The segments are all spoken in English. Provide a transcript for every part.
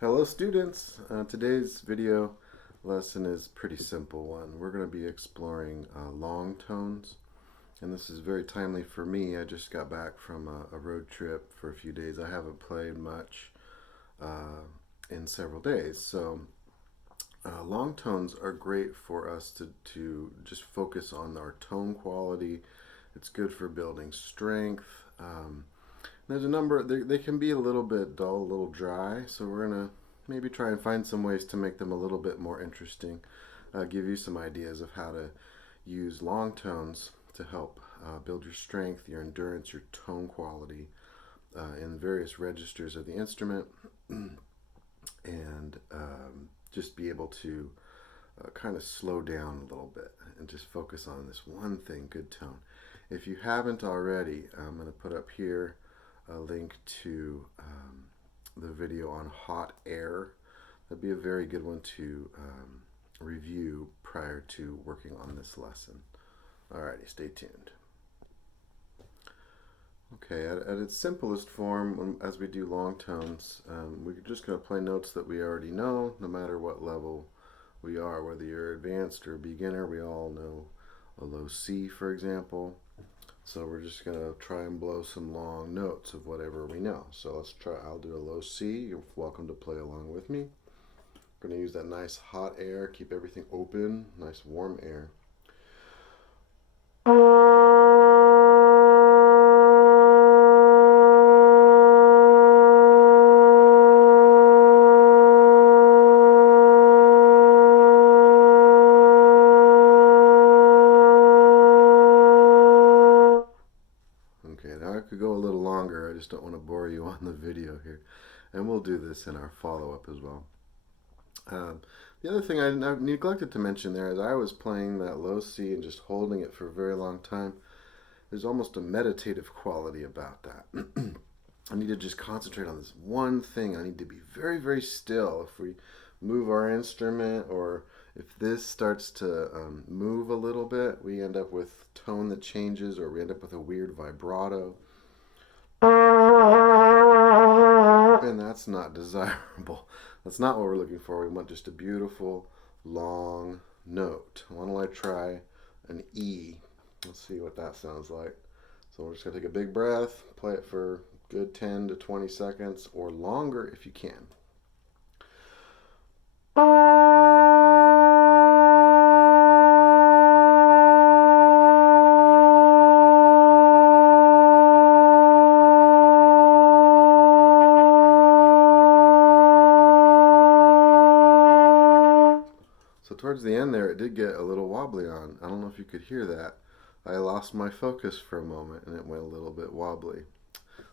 Hello students! Today's video lesson is a pretty simple one. We're going to be exploring long tones, and this is very timely for me. I just got back from a road trip for a few days. I haven't played much in several days, so long tones are great for us to just focus on our tone quality. It's good for building strength. There's a number, they can be a little bit dull, a little dry, so we're going to maybe try and find some ways to make them a little bit more interesting. Give you some ideas of how to use long tones to help build your strength, your endurance, your tone quality in various registers of the instrument, and just be able to kind of slow down a little bit and just focus on this one thing, good tone. If you haven't already, I'm going to put up here a link to the video on hot air. That'd be a very good one to review prior to working on this lesson. Alrighty, stay tuned. Okay, at its simplest form, as we do long tones, we're just going to play notes that we already know, no matter what level we are. Whether you're advanced or beginner, we all know a low C, for example. So we're just going to try and blow some long notes of whatever we know. So let's try. I'll do a low C. You're welcome to play along with me. I'm going to use that nice hot air, keep everything open, nice warm air. Okay, now I could go a little longer. I just don't want to bore you on the video here. And we'll do this in our follow-up as well. The other thing I neglected to mention there is I was playing that low C and just holding it for a very long time. There's almost a meditative quality about that. I need to just concentrate on this one thing. I need to be very, very still. If we move our instrument, or if this starts to move a little bit, we end up with tone that changes, or we end up with a weird vibrato. And that's not desirable. That's not what we're looking for. We want just a beautiful, long note. Why don't I try an E? Let's see what that sounds like. So we're just going to take a big breath, play it for a good 10 to 20 seconds, or longer if you can. So towards the end there, it did get a little wobbly on. I don't know if you could hear that. I lost my focus for a moment and it went a little bit wobbly.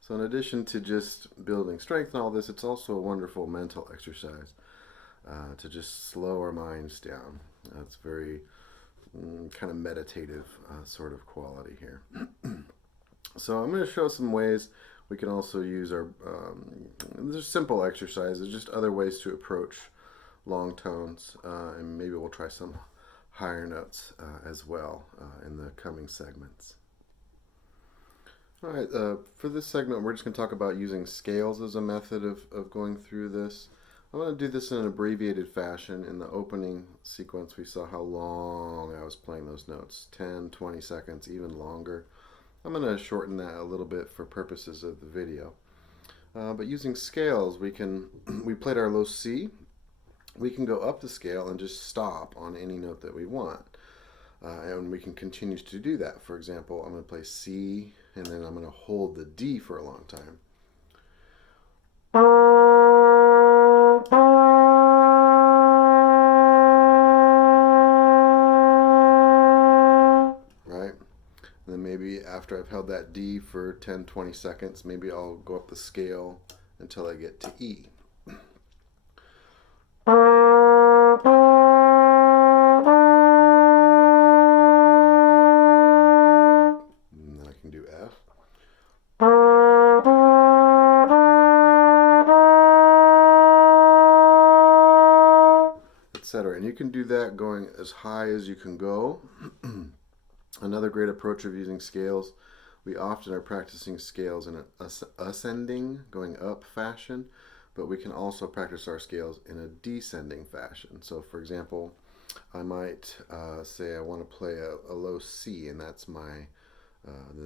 So in addition to just building strength and all this, it's also a wonderful mental exercise to just slow our minds down. It's very kind of meditative sort of quality here. So I'm going to show some ways we can also use our, there's simple exercises, just other ways to approach long tones, and maybe we'll try some higher notes as well in the coming segments. All right, for this segment, we're just going to talk about using scales as a method of going through this. I'm going to do this in an abbreviated fashion. In the opening sequence, we saw how long I was playing those notes, 10, 20 seconds, even longer. I'm going to shorten that a little bit for purposes of the video. But using scales, we played our low C. We can go up the scale and just stop on any note that we want. And we can continue to do that. For example, I'm going to play C, and then I'm going to hold the D for a long time. Right? And then maybe after I've held that D for 10, 20 seconds, maybe I'll go up the scale until I get to E. Etc. And you can do that going as high as you can go. Another great approach of using scales, we often are practicing scales in an ascending, going up fashion. but we can also practice our scales in a descending fashion. So for example, I might say I want to play a low C, and that's the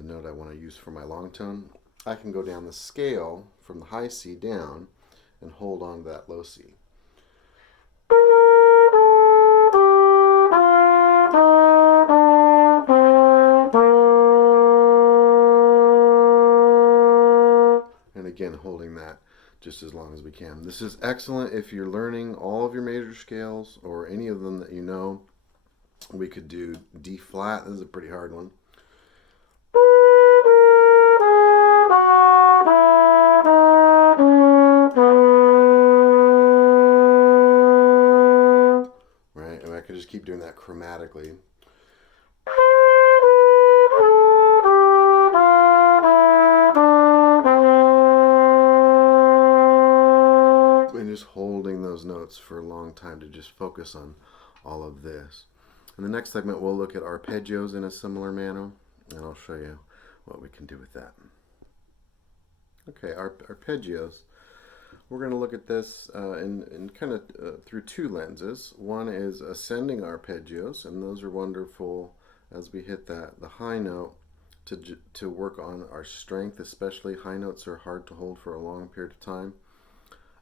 note I want to use for my long tone. I can go down the scale from the high C down and hold on to that low C. And again, holding that just as long as we can. This is excellent if you're learning all of your major scales or any of them that you know. We could do D flat. This is a pretty hard one. Right, and I could just keep doing that chromatically. And just holding those notes for a long time to just focus on all of this. In the next segment, we'll look at arpeggios in a similar manner, and I'll show you what we can do with that. Okay, arpeggios. We're going to look at this in kind of through two lenses. One is ascending arpeggios, and those are wonderful as we hit the high note to work on our strength, especially high notes are hard to hold for a long period of time.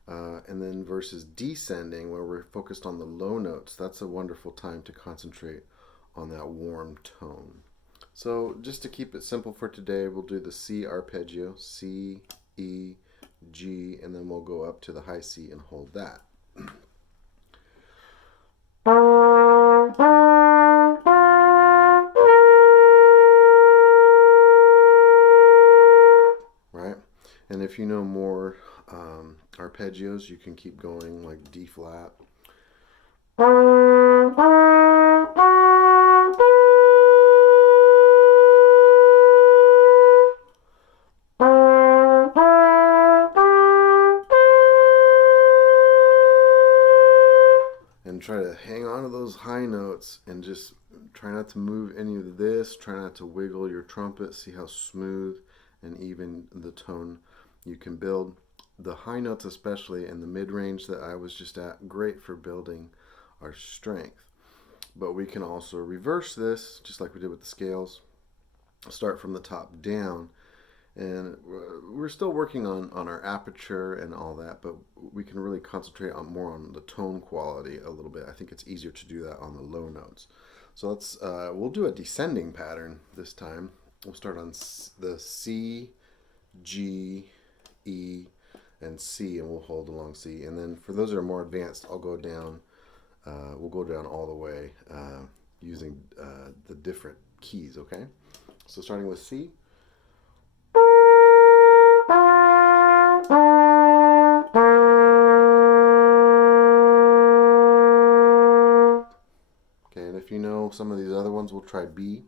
And then versus descending, where we're focused on the low notes, that's a wonderful time to concentrate on that warm tone. So just to keep it simple for today, we'll do the C arpeggio, C, E, G, and then we'll go up to the high C and hold that. Right? And if you know more arpeggios, you can keep going like D flat. And try to hang on to those high notes and just try not to move any of this. Try not to wiggle your trumpet. See how smooth and even the tone you can build. The high notes especially and the mid-range that I was just at, great for building our strength. But we can also reverse this, just like we did with the scales. Start from the top down, and we're still working on our aperture and all that, but we can really concentrate on more on the tone quality a little bit. I think it's easier to do that on the low notes. So we'll do a descending pattern this time. We'll start on the C, G, E, and C, and we'll hold along C. And then for those that are more advanced, I'll go down. We'll go down all the way using the different keys. Okay. So starting with C. Okay, and if you know some of these other ones, we'll try B.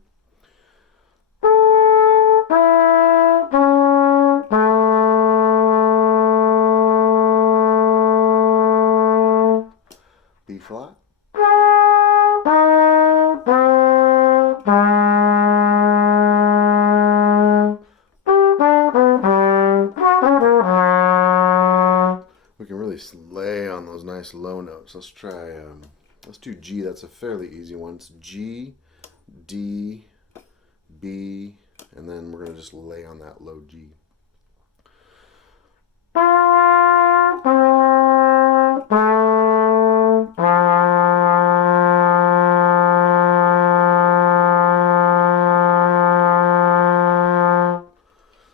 B flat. We can really lay on those nice low notes. Let's try, let's do G. That's a fairly easy one. It's G, D, B, and then we're going to just lay on that low G.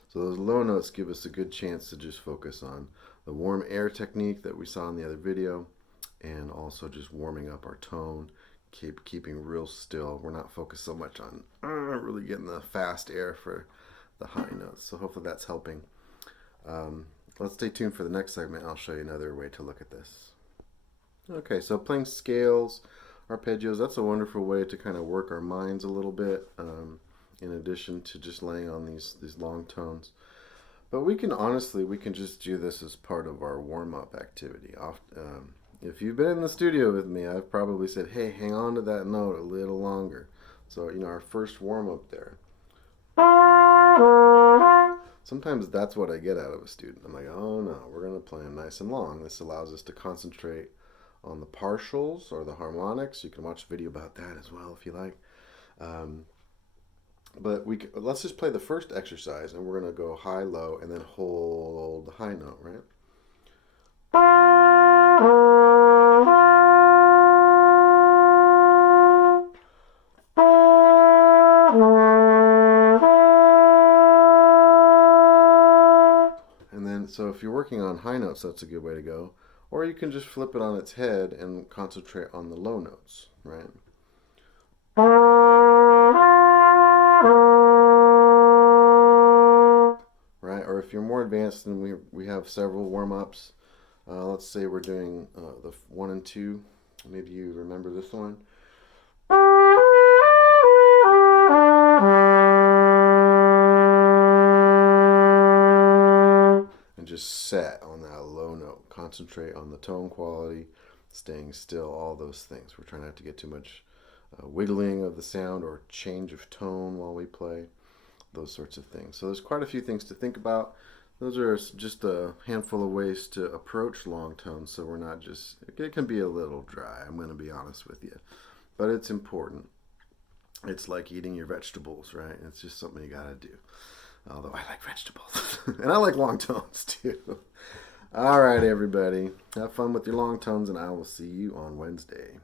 So those low notes give us a good chance to just focus on the warm air technique that we saw in the other video, and also just warming up our tone, keeping real still. We're not focused so much on really getting the fast air for the high notes. So hopefully that's helping. Let's stay tuned for the next segment. I'll show you another way to look at this. Okay, so playing scales, arpeggios, that's a wonderful way to kind of work our minds a little bit, in addition to just laying on these long tones. But we can just do this as part of our warm-up activity. If you've been in the studio with me, I've probably said, hey, hang on to that note a little longer. So, our first warm-up there. Sometimes that's what I get out of a student. I'm like, oh no, we're going to play them nice and long. This allows us to concentrate on the partials or the harmonics. You can watch a video about that as well if you like. Um, but let's just play the first exercise, and we're going to go high, low, and then hold the high note, right? And then, so if you're working on high notes, that's a good way to go. Or you can just flip it on its head and concentrate on the low notes, right? Right? Or if you're more advanced, then we have several warm ups. Let's say we're doing the 1 and 2. Maybe you remember this one. And just set on that low note. Concentrate on the tone quality, staying still, all those things. We're trying not to get too much wiggling of the sound or change of tone while we play, those sorts of things. So there's quite a few things to think about. Those are just a handful of ways to approach long tones, so we're not just, it can be a little dry, I'm going to be honest with you. But it's important. It's like eating your vegetables, right? It's just something you got to do. Although I like vegetables. And I like long tones too. All right, everybody. Have fun with your long tones, and I will see you on Wednesday.